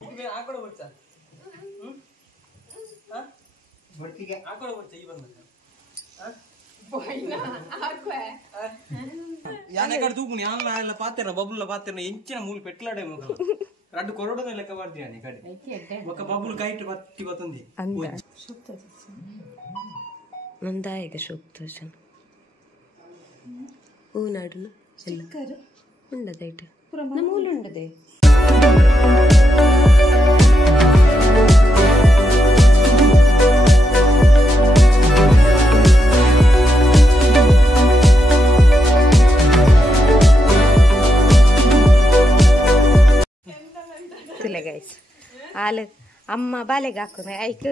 ಆಕಡೆ ಬರ್ತ ಬರ್ತಿಗೆ ಆಕಡೆ ಬರ್ತ ಈ ಬಂದ ಯಾನೆಕಡೆ ತೂಪುನಿ ಯಾನ ಎಲ್ಲ ಪಾತೆರ ಬಬುಲ್ಲ ಪಾತೆರ ಎಂಚಿನ ಮೂಲ ಪೆಟ್ಲಾಡೆ ಮುಖ రెండు కొరడన లెక్క పడతాయని కడి ఒక బబుల్ కైట్ పట్టి పోతుంది ನಂದಾಯಿಗ ಶೋಕ್ತೋಷನ್ ಹೂ ನಾಡುನು ಎಲ್ಲ ಉಂಡದೈಟ್ ನಮ್ಮೂಲು ಉಂಡದೆ ಗೈಸ್ ಹಾಲು ಅಮ್ಮ ಬಾಲೆಗೆ ಹಾಕೋಣ ಐಕ್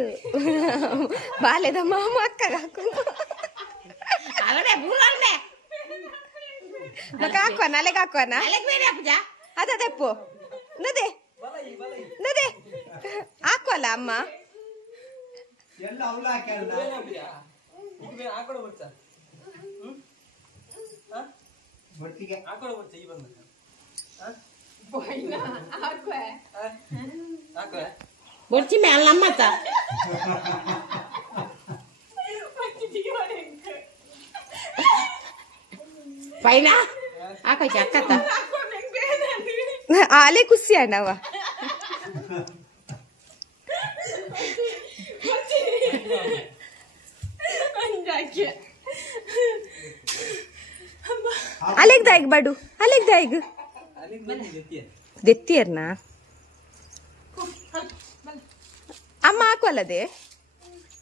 ಬಾಲೆದ ಮಾಮ ಅಕ್ಕಗೆ ಹಾಕೋಣ ಮಗ ಹಾಕೋಣ ಅಲೆಗೆ ಹಾಕೋಣ ಅದೆಪ್ಪು ನದೆ ನದೆ ಹಾಕೋಲ್ಲ ಅಮ್ಮ borci melam mata paina aku jakata ale kusianawa aleg daig badu aleg daig ದೆತ್ತಿಯರ್ನಾ ಅಮ್ಮ ಹಾಕುವಲ್ಲದೆ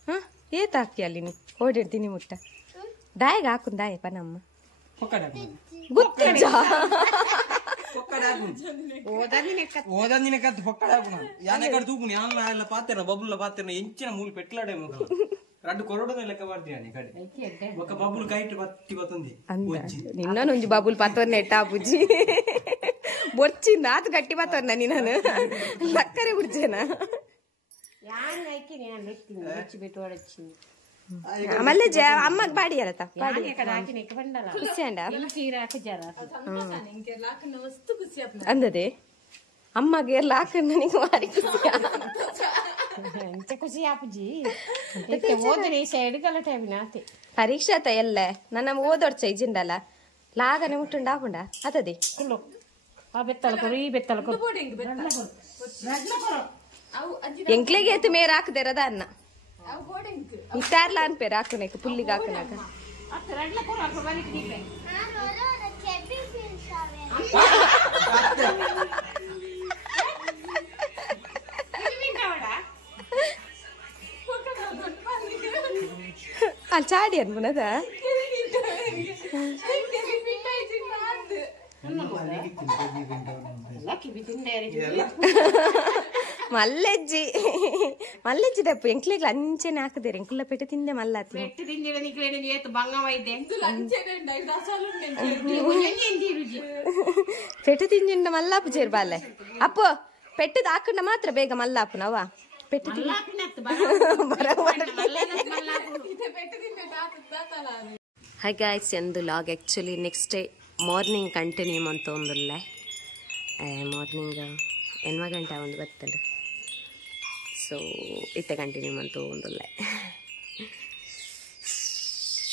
ಹ ಏತ್ ಹಾಕಿ ಅಲ್ಲಿ ನೀ ಓಡಿಡ್ತೀನಿ ಮುಟ್ಟ ದಾಯಿಗೆ ಹಾಕು ದಾಯ ಪನಮ್ಮ ಗೊತ್ತಿಲ್ಲ ఓదన్నిన కత్తి పొక్కడాకున యానకడ తూపుని యాన ಎಲ್ಲ ಪಾತೆರ ಬಬುಲ್ಲ ಪಾತೆರ ಎಂಚಿನ ಮೂಲ ಪೆಟ್ಲಾಡೆ ಮುಖ రెండు కొరడన లెక్క పడతాయని కడి ఒక బబుల్ కైట్ పట్టి పోతుంది నిన్నొంజి బబుల్ పత్తోన్న ఎట్టా బుజ్జి బొచ్చి నాತು ಗಟ್ಟಿ ಪತ್ತೋನ್ನ ನೀನು ಲಕ್ಕರೆ ಬುಡ್ಜೇನ మళ్ళీ అమ్మకి బాడీ అలతా అందదే అమ్మకి లాకన్న నీకు వారి ಪರೀಕ್ಷೆ ಆತ ಎಲ್ಲ ನನ್ನ ಓದೋಡ್ಚ ಇಜಿಂಡಲ್ಲ ಲಾಗನೆ ಮುಟ್ಟುಂಡಾಪುಂಡ ಅತದೆ ಎಂಕ್ಲೆಗೆ ಎತ್ತು ಮೇರ್ ಹಾಕದಿರದ ಅನ್ನ ಇತ್ತಾರ್ಲ ಅನ್ಪೇರ್ ಹಾಕುನಕ್ಕೆ ಪುಲ್ಲಿಗೆ ಹಾಕನಾಗ ಅಲ್ಲಿ ಚಾಡಿ ಅನ್ಬುನದ మల్లెజ్జి మల్లెజ్జి దప్పు ఎంక్లేకి అంచెనే ಹಾಕದೇರಿ ಎಂಕ್ಲ ಪೆಟ್ಟು ತಿಂದೆ ಮಲ್ಲಾತಿ ಪೆಟ್ಟು ತಿಂದಿರ ನಿಕ್ಲೇನೆ ಏತು ಬಂಗವೈದೆ ಪೆಟ್ಟು ತಿಂಜಿಂಡ ಮಲ್ಲಾಪು ಚೇರ್ ಬಾಲೆ ಅಪ್ಪು ಪೆಟ್ಟದ ಹಾಕೊಂಡ ಮಾತ್ರ ಬೇಗ ಮಲ್ಲಾಪು ನವ ಪೆಟ್ಟು ಹಾಯ್ ಗಾಯ್ಸ್ ಎಂದು log actually next day morning continue ಅಂತ ಒಂದಿಲ್ಲ ಮಾರ್ನಿಂಗ್ 8 ಗಂಟೆ ಒಂದು ಬರ್ತಲ್ಲ ಸೊ ಇತ್ತೆ ಕಂಟಿನ್ಯೂ ಅಂತ ಒಂದಿಲ್ಲ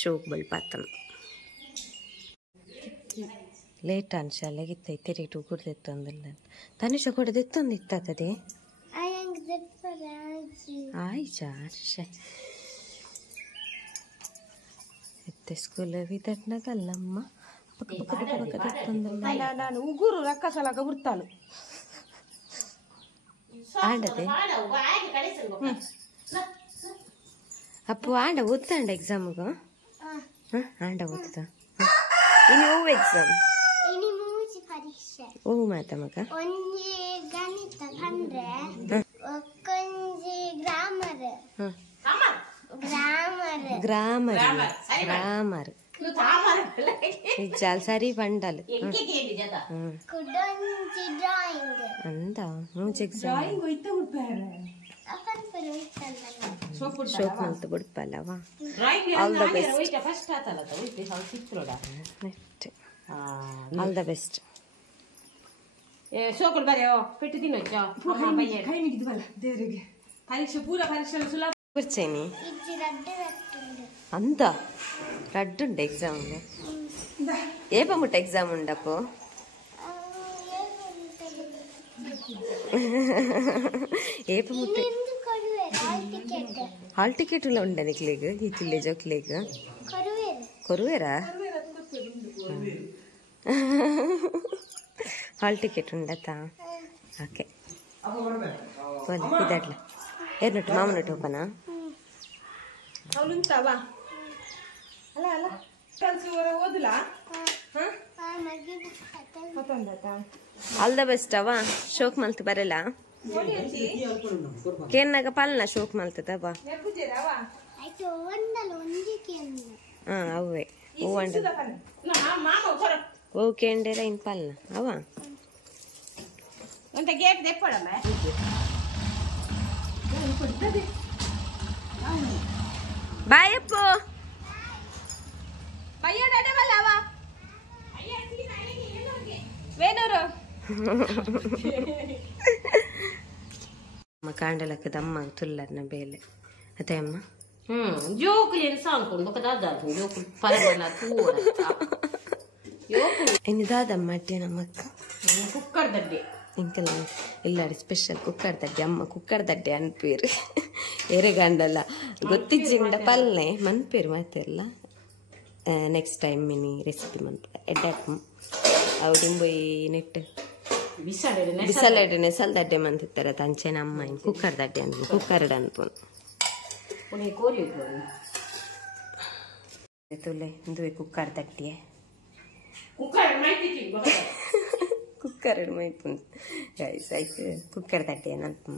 ಶೋಕ್ ಬಲ್ಪಾತನ ಲೇಟ್ ಅನ್ಶಾಲಾಗಿತ್ತ ಇತ್ತೆರಿಟು ಕುಡ್ದಿತ್ತು ಅಂದಿಲ್ಲ ತನುಷ ಕೊಡದಿತ್ತೊಂದು ಇತ್ತದೇ ಆಯ್ಚಾ ಎತ್ತೆ ಸ್ಕೂಲ್ ವಿದಟ್ನಾಗಲ್ಲಮ್ಮ ನಾನು ಉಗುರು ರಕ್ಕಸಲಾಗ ಬಿಡ್ತಾಳು ಆಂಡದೆ ಅಪ್ಪು ಆಂಡ ಓದ್ತಾಂಡ ಎಕ್ಸಾಮ್ಗ ಆಂಡ ಓದ್ತ ಇನ್ನು ಓ ಎಕ್ಸಾಮ್ ಓ ಮಾತ ಮಗ ಗ್ರಾಮರ್ ಗ್ರಾಮರ್ చాలా సరి పండాలి అంత మూచి ఎగ్జామ్ ಶೋಕ್ ಮಲ್ತು ಬಿಡ್ಪಲ್ಲವಾ all the best all the best ಸೋಕುಲು ಬರೀ ಪೆಟ್ಟು ತಿನ್ನೋಚ್ಚ ಕೈ ಮುಗಿದ್ವಲ್ಲ ದೇವರಿಗೆ ಪರೀಕ್ಷೆ ಪೂರ ಪರೀಕ್ಷೆ ಸುಲಭ కూర్చొని అంత రడ్డు ఉండే ఎగ్జామ్ ఏ పమ్ముట ఎగ్జామ్ ఉండపో ఏ పమ్ముట హాల్ టికెట్ ఉండే నీకు లేగు ఈ కిల్లేజోకి లేగు కొరువేరా హాల్ టికెట్ ఉండతా ఓకే ఇదట్లా ఏర్నట్టు మామూలు ఓపెనా ಅವಳು ಉಂಟವಾ ಅಲ್ಲ ಅಲ್ಲ ಕಲ್ಸಿ ಓದಲಾ ಆಲ್ ದ ಬೆಸ್ಟ್ ಅವ ಶೋಕ್ ಮಲ್ತು ಬರಲ್ಲ ಕೇನ್ನಾಗ ಪಾಲನ ಶೋಕ್ ಮಲ್ತದ ಬಾ ಹಾ ಅವೇ ಹೂವಂಡ ಓ ಕೇಂಡೇರ ಇನ್ ಪಾಲನ ಅವ ಅಂತ ಗೇಟ್ ದೆಪ್ಪಡಲ್ಲ ಬಾಯ್ ಅಪ್ಪು వేనూరు అమ్మ కాండలకు దమ్మ తుల్లన్న బేలే అదే అమ్మ జోకులు ಏನು ಸಾಲ್ಕೊಂಡು ఒక ದಾದಾತು ಜೋಕುಲು ಪರಮಲ್ಲ ತೂರ ఎన్ని దాదమ్మ అట్టే నమ్మక్క ಕುಕ್ಕರ್ ದಡ್ಡೆ ఇంకా ఇల్లాడి స్పెషల్ కుక్కర్ దడ్డి అమ్మ కుక్కర్ దడ్డి అని పేరు ఎరగండల ಗೊತ್ತಿಜ್ಜಿಂಡ ಪಲ್ಲೆ ಮನ್ పేరు ಮಾತೆಲ್ಲ ನೆಕ್ಸ್ಟ್ ಟೈಮ್ ಮಿನಿ ರೆಸಿಪಿ ಮಂತ ಎಡ್ಡಾಕ ಅವು ದಿಂಬೊಯ್ ನೆಟ್ ಬಿಸಲೆಡ್ ನೆಸಲ್ ದಡ್ಡೆ ಮಂತಿತ್ತಾರೆ ತಂಚೆನ ಅಮ್ಮ ಕುಕ್ಕರ್ ದಡ್ಡೆ ಅಂತ ಕುಕ್ಕರ್ಡ್ ಅನ್ಪುನು ತುಲೆ ಇಂದುವೆ ಕುಕ್ಕರ್ ದಡ್ಡಿಯೇ ಕುಕ್ಕರ್ಡ್ ಮೈಪುನ್ ಗೈಸ್ ಆಯ್ತು ಕುಕ್ಕರ್ ದಡ್ಡೆ ಏನಂತ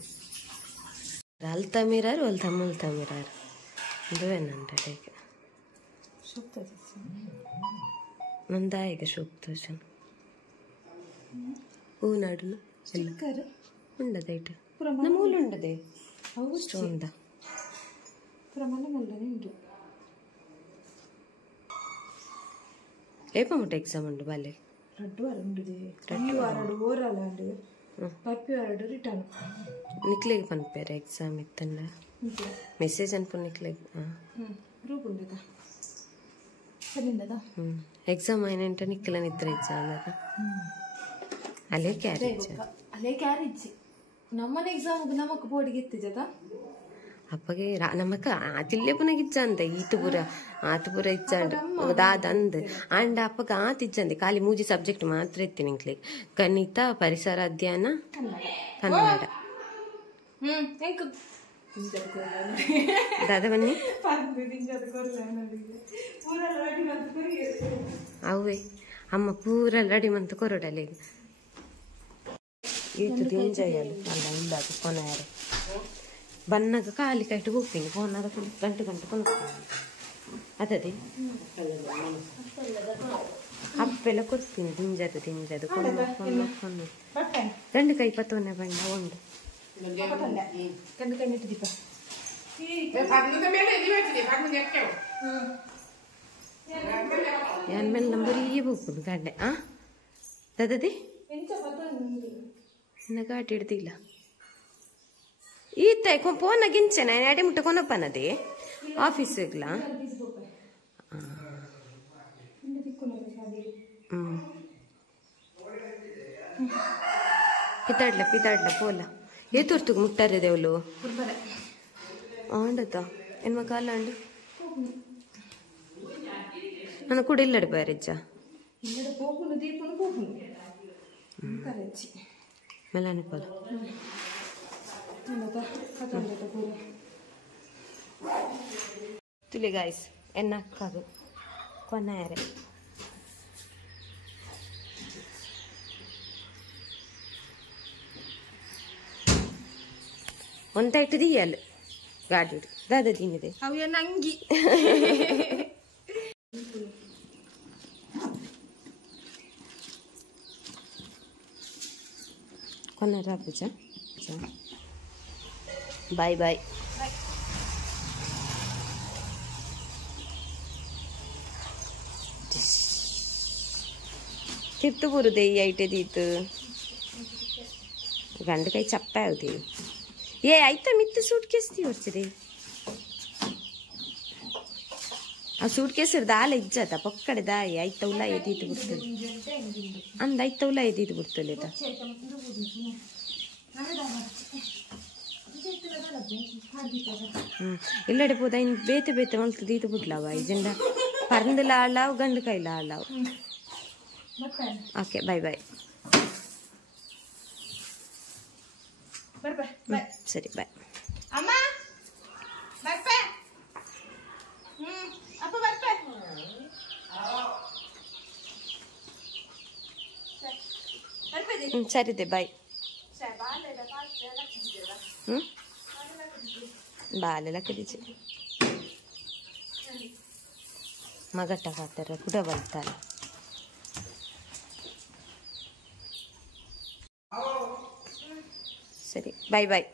ಅಲ್ತ ಮಿರಾರು ಅಲ್ತ ಮುಲ್ತ ಮಿರಾರು ಇಂದುವೇನಂಟ ಟೇಕ್ ನಂದಾಯಿಗ ಶೋಕ್ತೋಷನ್ ಹೂ ನಾಡುನು ఉండదైట్ నమూలు ఉండదే స్టోన్దా ఏపముట ఎగ్జామ్ ఉండు బాలే రడ్డు వారుండుది ఈ వారడు ఓరాలండు పప్పి వారడు రిటర్న్ నిక్లేగ్ పనిపేరు ఎగ్జామ్ ఇత్తండ మెసేజ్ అనుకో నిక్లేగ్ గ్రూప్ ఉండదా ಸರಿನದ ಎಕ್ಸಾಮ್ ಏನಂತ ನಿಕ್ಕಲ ನಿತ್ರ ಎಕ್ಸಾಮ್ ಅದ ಅಲ್ಲೇ ಕ್ಯಾರೇಜ್ ಅಲ್ಲೇ ಕ್ಯಾರೇಜ್ ನಮ್ಮನೆ ಎಕ್ಸಾಮ್ ನಮಕ್ ಬೋರ್ಡ್ಗೆ ಎತ್ತಿಜದ ಅಪ್ಪಗೆ ನಮಕ ತಿಲ್ಲೆ ಪುನಗಿಜ್ಜ ಅಂತ ಆತುಪುರ ಇಜ್ಜಂಡ್ ದಾದ ಅಂದ್ ಅಂಡ್ ಅಪ್ಪಗ ಆತಿಜ್ಜಂದೆ ಖಾಲಿ ಮೂಜಿ ಸಬ್ಜೆಕ್ಟ್ ಮಾತ್ರ ಎತ್ತಿ ನಿಂಕ್ಲೆ ಗಣಿತ ಪರಿಸರ ಅಧ್ಯಯನ ಕನ್ನಡ दादा बन्नी ಅವೇ ಅಮ್ಮ ಪೂರ ರೆಡಿ ಮಂತ ಕೊರಡಲೆ ಈತು ತಿಂಜಯಲು ಅಲ್ಲ ಇಲ್ಲ ಅದು ಕೊನೆಯಾರೆ ಬನ್ನಗ ಕಾಲಿ ಕೈಟು ಹೋಗ್ತೀನಿ ಫೋನಾಗ ಗಂಟು ಗಂಟು ಕೊನ ಅದದೆ ಅಪ್ಪೆಲ್ಲ ಕೊಡ್ತೀನಿ ತಿಂಜದು ಕೊನ ಗಂಡು ಕೈ ಪತ್ತೊನ್ನೆ ಬಂಡ ಉಂಡು ಯಾನ್ ಮೇಲೆ ನಂಬರ್ ಈ ಹೋಗ್ಬೋದು ಗಂಡೆ ದದದಿ ಇನ್ನ ಗಾಡಿ ಹಿಡ್ದಿಲ್ಲ ಈತ ಫೋನ್ ಗಿಂಚೆ ನಾನು ಎಡೆ ಮುಟ್ಟ ಕೊನಪ್ಪನದೇ ಆಫೀಸಿಗ್ಲ ಪಿತಾಡ್ಲ ಪೋಲ ಏತುರ್ತು ಮುಟ್ಟಾರೆ ದೇವಲು ಆಂಡತ ಎನ್ಮ ಕಾಲ ಅಂಡು ನನ್ನ ಕೂಡ ಇಲ್ಲಡೆ ಬಾರಿಜ್ಜ ಮೆಲಾನೆ ಪೋಲ ತುಲಿ ಗಾಯ್ಸ್ ಎನ್ನ ಅಕ್ಕದು ಕೊನೆಯಾರೆ ಒಂತ ಇಟ್ಟು ದಿಯಲ್ಲ ಗಾಡಿ ದಾದ ತಿನ್ನಿದೆ ಅವ ನಂಗಿ ಕೊನೆ ರಾಪುಜ ಬಾಯ್ ಬಾಯ್ ತಿತ್ತು ಬರುದೆ ಈ ಐಟೆ ದೀತು ಗಂಡಕಾಯಿ ಚಪ್ಪ ಯಾವ್ದು ಏ ಆಯ್ತಾ ಮಿತ್ತು ಸೂಟ್ ಕೇಸ್ ತೀರ್ಚಿದೆ ಆ ಸೂಟ್ ಕೇಸ್ ದಾಲ ಇಜ್ಜತ ಪಕ್ಕಡೆ ದಾಯಿ ಆಯ್ತ ಉಲ್ಲ ಎದೀತು ಬಿಡ್ತದೆ ಅಂದ ಆಯ್ತ ಉಲ್ಲ ಎದೀತು ಬಿಡ್ತಲೆ ಇಲ್ಲಡೆ ಪೋದ ಇನ್ ಬೇತೆ ಬೇತೆ ಮಲ್ತು ದೀತು ಬಿಡ್ಲವ ಇಜೆಂಡ ಪರಂದಲ ಆಳಾವ್ ಗಂಡಕಾಯಿಲ ಆಳಾವ್ ಓಕೆ ಬಾಯ್ ಬಾಯ್ ಸರಿ ಬಾಯ್ ಅಮ್ಮ ಬರ್ಪೆ ಅಪ್ಪ ಬರ್ಪೆ ಸರಿದೆ ಬಾಯ್ ಬಾಲೆಲ್ಲ ಕಡಿಚೆ ಮಗಟ್ಟ ಹಾಕ್ತಾರೆ ಕೂಡ ಬರ್ತಾರೆ ಸರಿ ಬಾಯ್ ಬಾಯ್